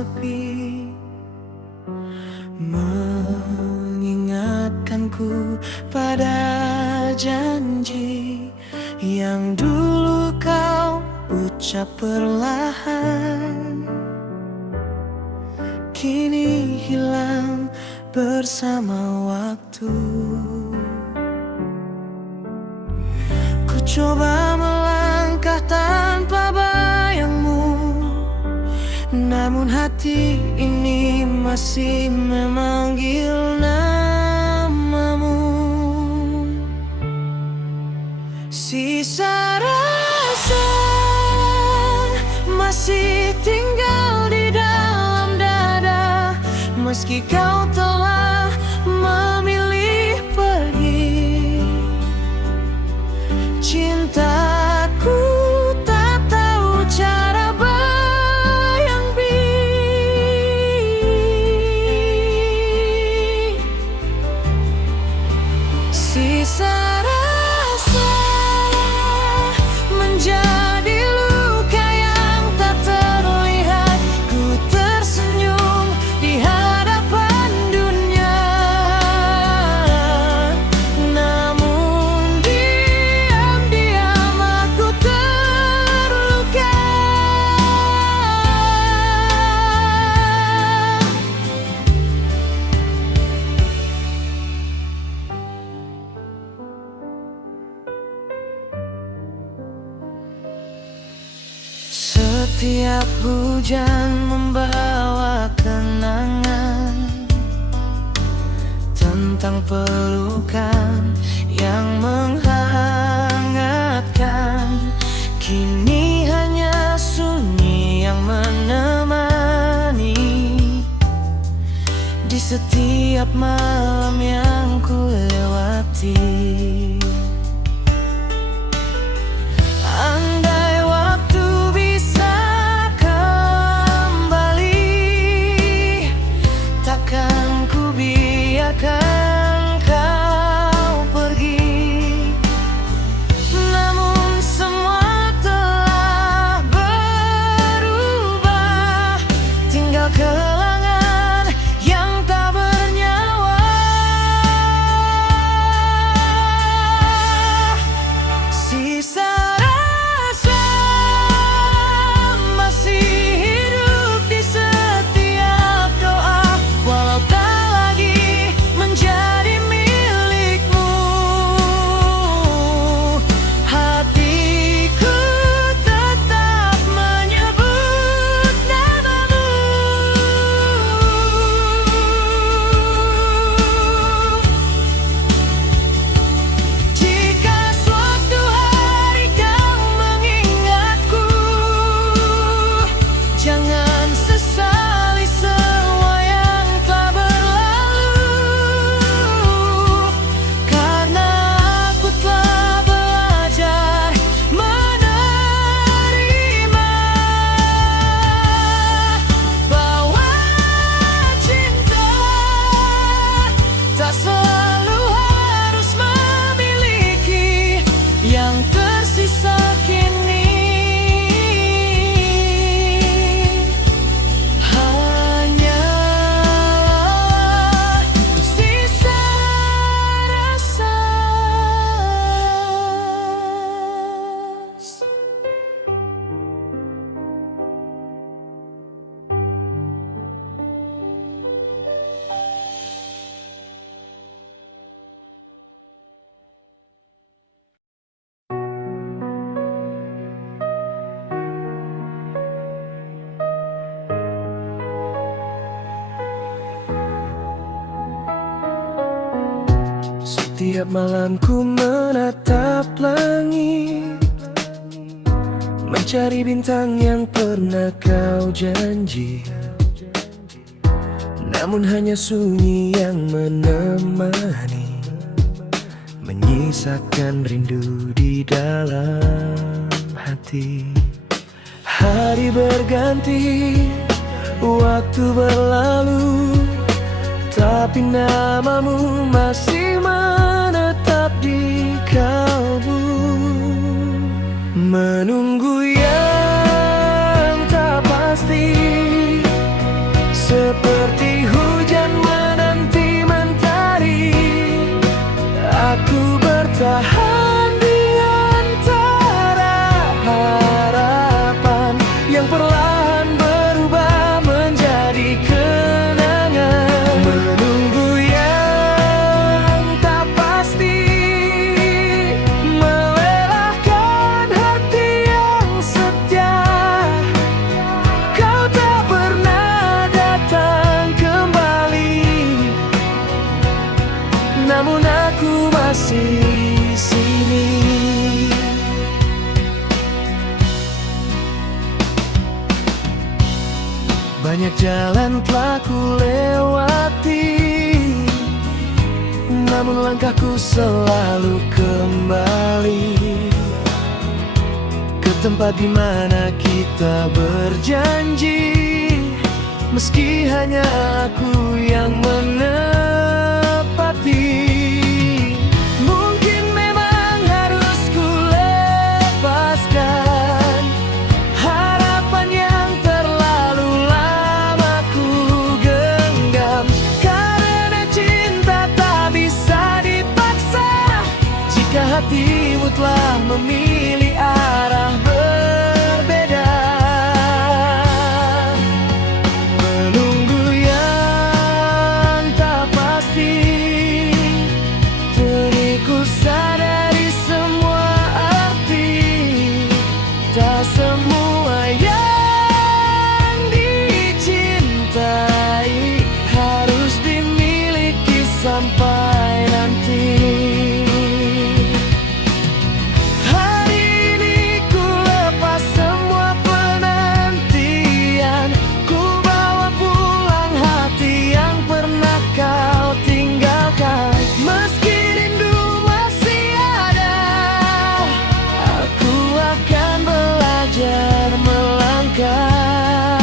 sepi, mengingatkanku pada janji yang dulu kau ucap perlahan, kini hilang bersama waktu. Ku coba melangkah tanpa bayangmu, namun hati ini masih memanggil namamu. Sisa rasa masih tinggal di dalam dada, meski kau telah memilih pergi. Cintaku tak tahu cara sisa rasa menjadi luka yang tak terlihat. Ku tersenyum di hadapan dunia, namun diam-diam aku terluka. Setiap hujan membawa kenangan tentang pelukan yang menghangatkan. Kini hanya sunyi yang menemani di setiap malam yang ku lewati. Andai waktu bisa kembali, takkan ku biarkan kau pergi. Namun semua telah berubah, tinggal kenangan yang tak bernyawa. Sisa rasa masih hidup di setiap doa, walau tak lagi menjadi milikmu. Hatiku tetap menyebut namamu. Jika suatu hari kau mengingatku, jangan sesali semua yang telah berlalu, karena aku telah belajar menerima bahwa cinta tak selalu harus memiliki. Yang tersisa kini hanya sisa rasa. Setiap malam ku menatap langit, mencari bintang yang pernah kau janji, namun hanya sunyi yang menemani, menyisakan rindu di dalam hati. Hari berganti, waktu berlalu, tapi namamu masih menetap di kalbu. Menunggu yang tak pasti seperti hujan menanti mentari. Aku bertahan di antara harapan yang perlahan berubah menjadi kenangan. Menunggu yang tak pasti, melelahkan hati yang setia. Kau tak pernah datang kembali, namun aku masih di sini. Banyak jalan telah ku lewati, namun langkahku selalu kembali ke tempat di mana kita berjanji. Meski hanya aku yang menepati, mungkin memang harus ku lepaskan harapan yang terlalu lama ku genggam. Karena cinta tak bisa dipaksa, jika hatimu telah memilih arah berbeda. Menunggu yang tak pasti, teriku sadari semua arti. Tak semua yang dicintai harus dimiliki sampai nanti. Hari ini ku lepas semua penantian, ku bawa pulang hati yang pernah kau tinggalkan. Meski rindu masih ada, aku akan belajar melangkah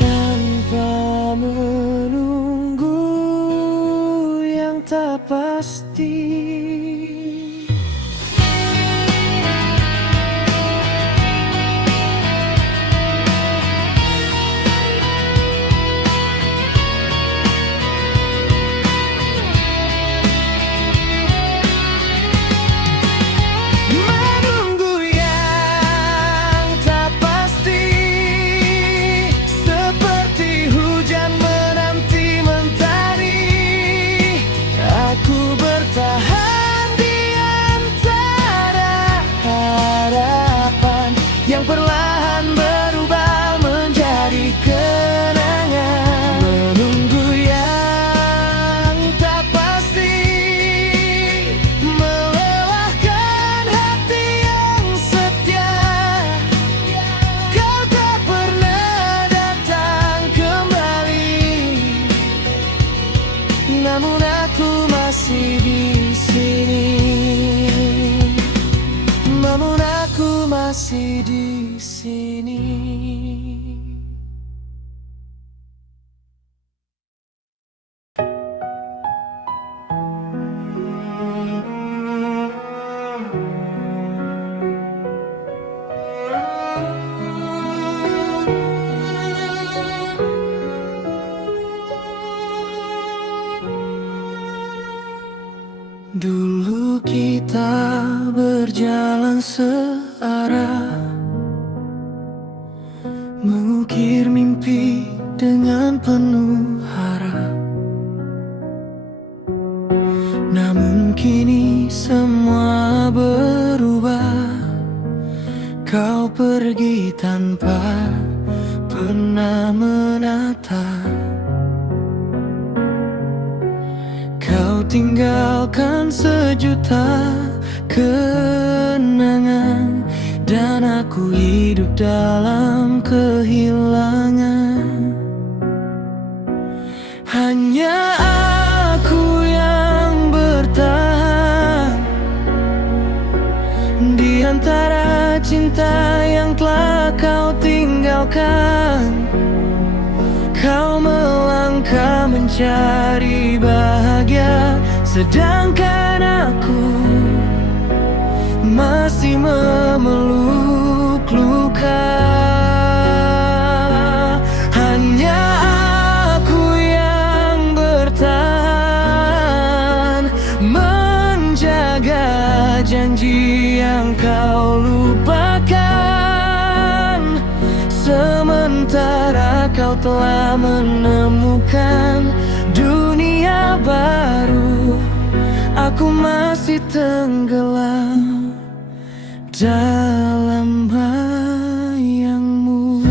tanpa menunggu yang tak pasti. Menunggu yang tak pasti, seperti hujan menanti mentari. Aku bertahan di antara harapan yang perlahan berubah menjadi kenangan. Menunggu yang tak pasti, melelahkan hati yang setia. Kau tak pernah datang kembali, namun aku masih di sini. Namun aku masih di sini. Dulu kita berjalan searah, mengukir mimpi dengan penuh harap. Namun kini semua berubah, kau pergi tanpa pernah menatap. Kau tinggalkan sejuta kenangan, dan aku hidup dalam kehilangan. Hanya aku yang bertahan di antara cinta yang telah kau tinggalkan. Kau melangkah mencari bahagia, sedangkan aku masih memeluk luka. Hanya Apakah kau telah menemukan dunia baru? Aku masih tenggelam dalam bayangmu.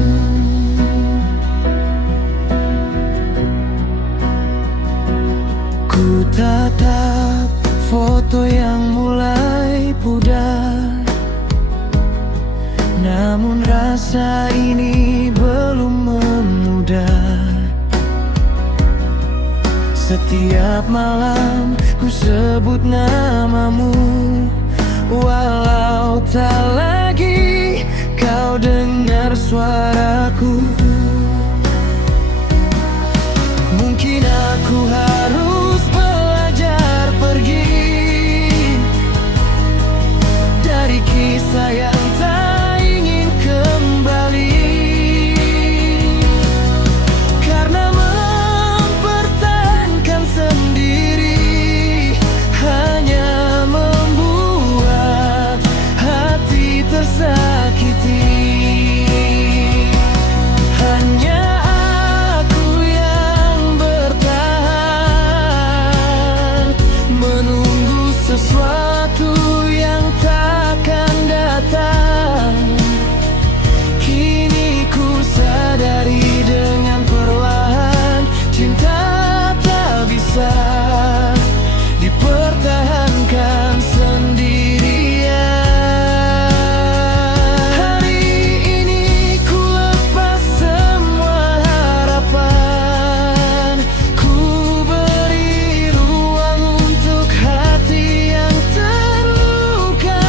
Ku tatap foto yang mulai pudar, namun rasa ini belum memudar. Setiap malam ku sebut namamu, walau tak lagi kau dengar suaraku. Mungkin aku harus belajar pergi dari kisah yang tak ingin kembali, karena mempertahankan sendiri hanya membuat hati tersakiti. Hanya aku yang bertahan, menunggu sesuatu yang takkan datang. Kini ku sadari dengan perlahan, cinta tak bisa dipertahankan sendirian. Hari ini ku lepas semua harapan, ku beri ruang untuk hati yang terluka,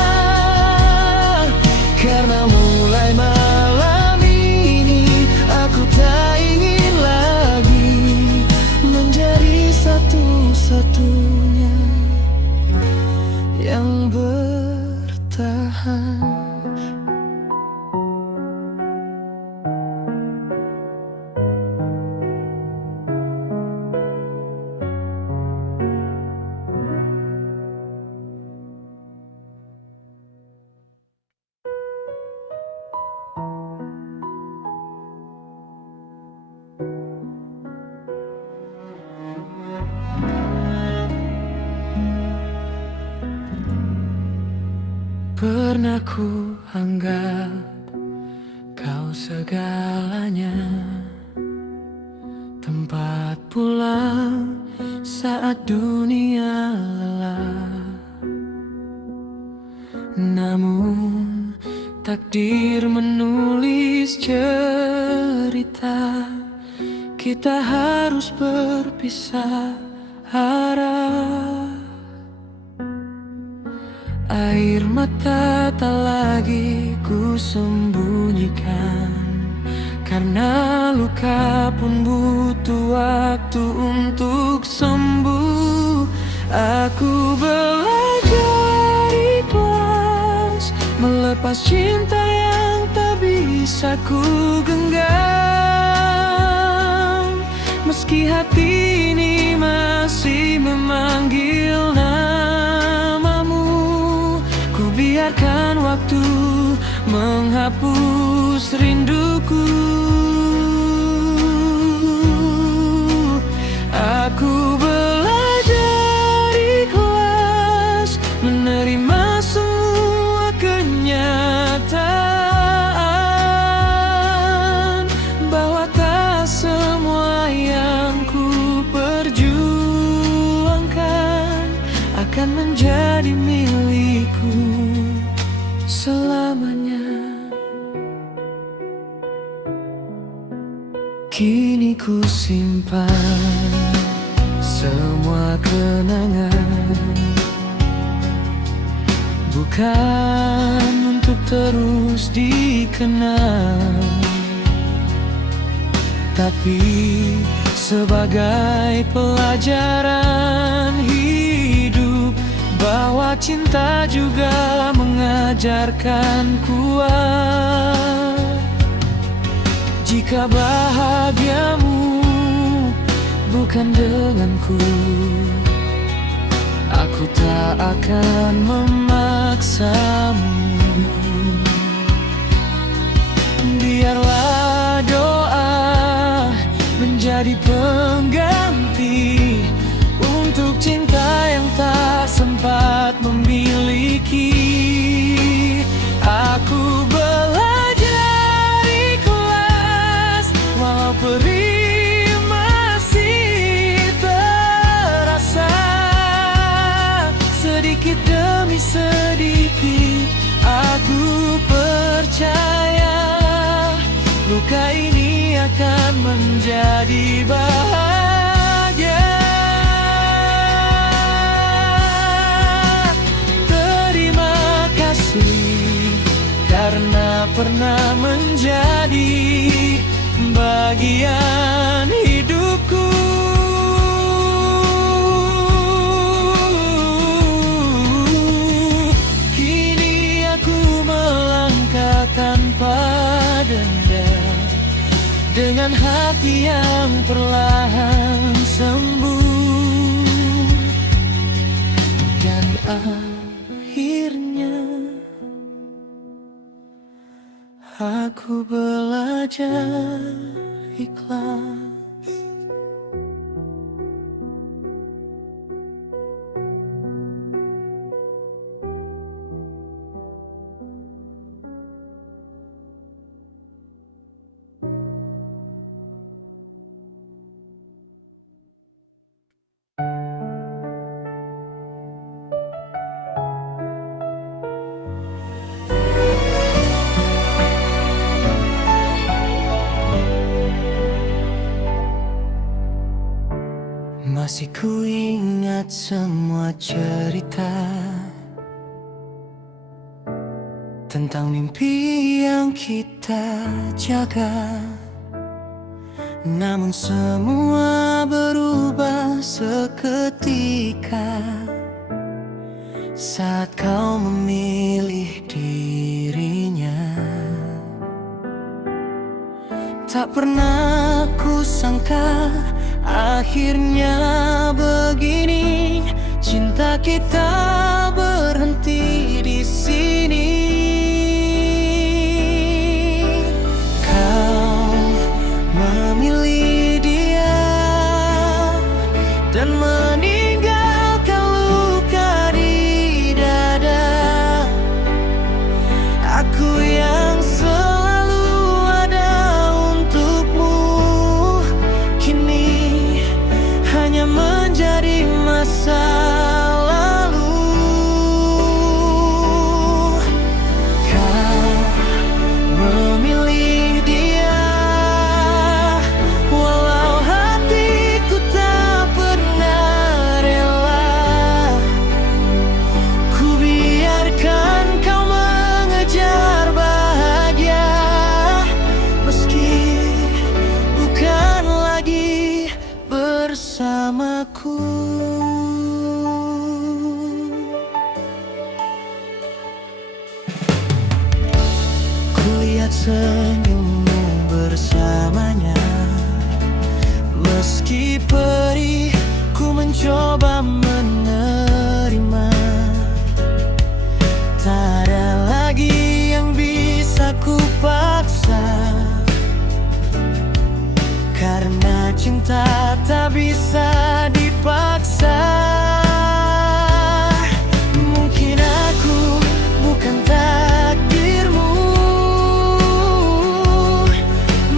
karena mulai malam ini aku tak ingin lagi menjadi satu-satunya yang bertahan. Pernah ku anggap kau segalanya, tempat pulang saat dunia lelah. Namun takdir menulis cerita, kita harus berpisah arah. Air mata tak lagi ku sembunyikan, karena luka pun butuh waktu untuk sembuh. Aku belajar ikhlas, melepas cinta yang tak bisa ku genggam. Meski hati ini masih memanggil namamu, ku biarkan waktu menghapus rinduku. Aku belajar ikhlas, menerima semua kenyataan, bahwa tak semua yang ku perjuangkan akan menjadi milikku selamanya. Kini ku simpan semua kenangan, bukan untuk terus dikenang, tapi sebagai pelajaran hidup, bahwa cinta juga mengajarkan kuat. Jika bahagiamu bukan denganku, aku tak akan memaksamu. Biarlah doa menjadi pengganti untuk cinta yang tak sempat memiliki. Aku belajar ikhlas walau perih masih terasa. Sedikit demi sedikit aku percaya luka ini akan menjadi bahagia. Terima kasih karena pernah menjadi bagian hidupku. Kini aku melangkah tanpa dendam, dengan hati yang perlahan sembuh. Dan akhirnya aku belajar ikhlas. Masih ku ingat semua cerita tentang mimpi yang kita jaga. Namun semua berubah seketika saat kau memilih dirinya. Tak pernah ku sangka akhirnya begini, cinta kita berhenti di sini. Kau memilih dia dan meninggalkan luka di dada. Aku yang selalu ada untukmu kini hanya menjadi masa lalu. Kau memilih dia walau hatiku tak pernah rela. Ku biarkan kau mengejar bahagia meski bukan lagi bersamaku. Kulihat senyummu bersamanya, meski perih ku mencoba menerima. Tak ada lagi yang bisa ku paksa, karena cinta tak bisa dipaksa. Mungkin aku bukan takdirmu,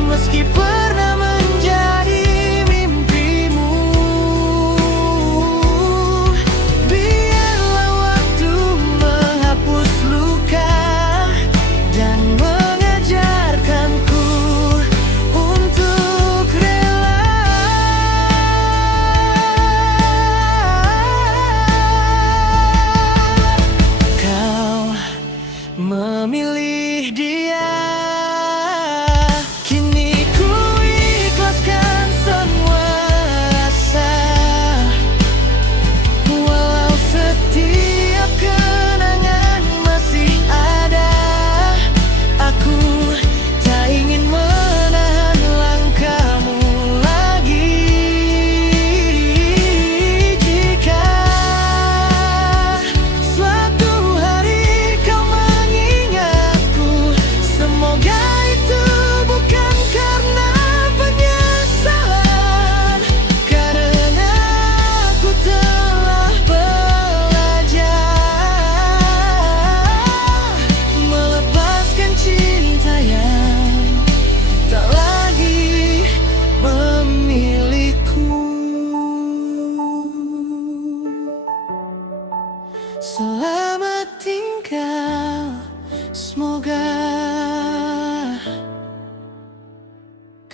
meski pernah menjadi mimpimu. Biarlah waktu menghapus luka dan mengajarkanku untuk rela.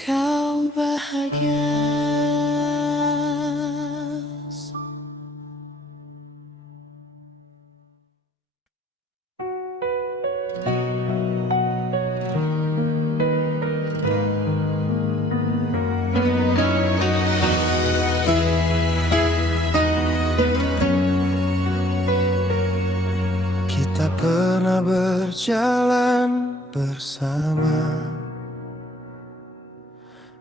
kau bahagia. Kita pernah berjalan bersama,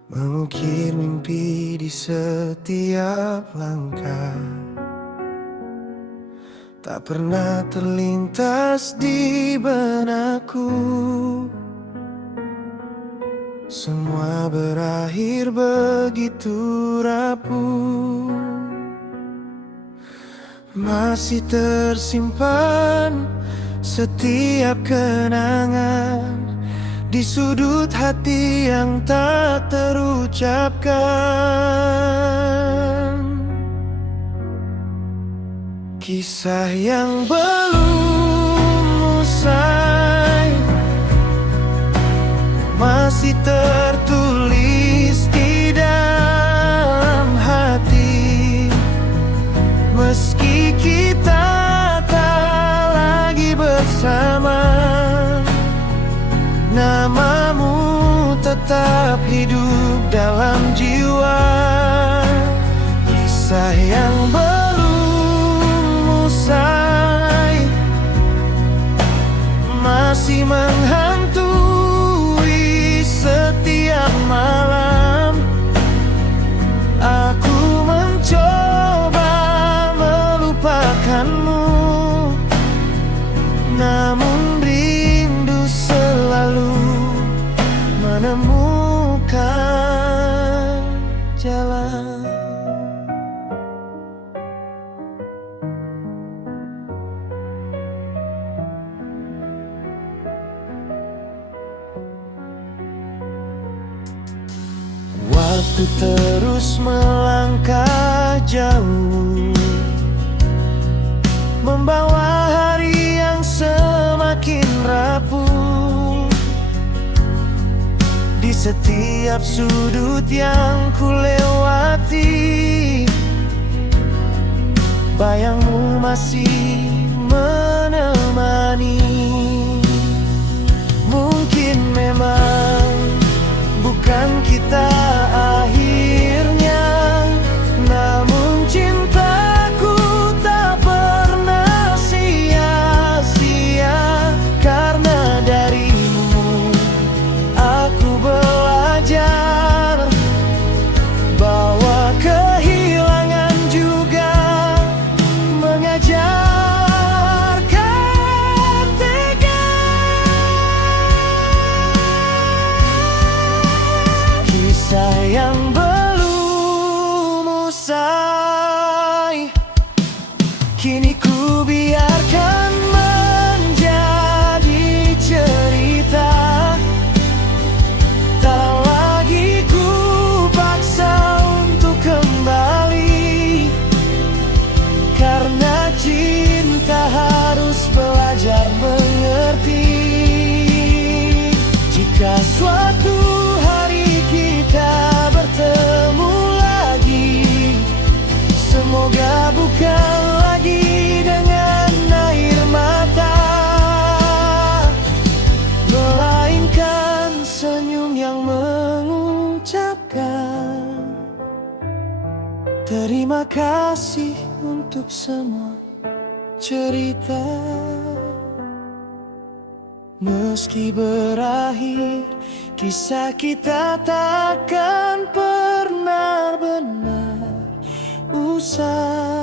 mengukir mimpi di setiap langkah. Tak pernah terlintas di benakku, semua berakhir begitu rapuh. Masih tersimpan setiap kenangan di sudut hati yang tak terucapkan. Kisah yang belum usai masih tertulis di dalam hati. Meski kita tak lagi bersama, namamu tetap hidup dalam jiwa. Kisah yang belum usai masih menghantui setiap malam. Aku mencoba melupakanmu, namun rindu selalu menemukan jalan. Waktu terus melangkah jauh, membawa hari yang semakin rapuh. Di setiap sudut yang kulewati, bayangmu masih menemani. Mungkin memang bukan kita akhirnya, namun cintaku tak pernah sia-sia. Karena darimu aku belajar bahwa kehilangan juga mengajarkan tegar. Kisah yang belum usai kini ku biarkan menjadi cerita. Tak lagi ku paksa untuk kembali, karena cinta harus belajar mengerti. Jika suatu hari kita bertemu lagi, semoga bukan lagi dengan air mata, melainkan senyum yang mengucapkan terima kasih untuk semua cerita. Meski berakhir, kisah kita takkan pernah benar usai.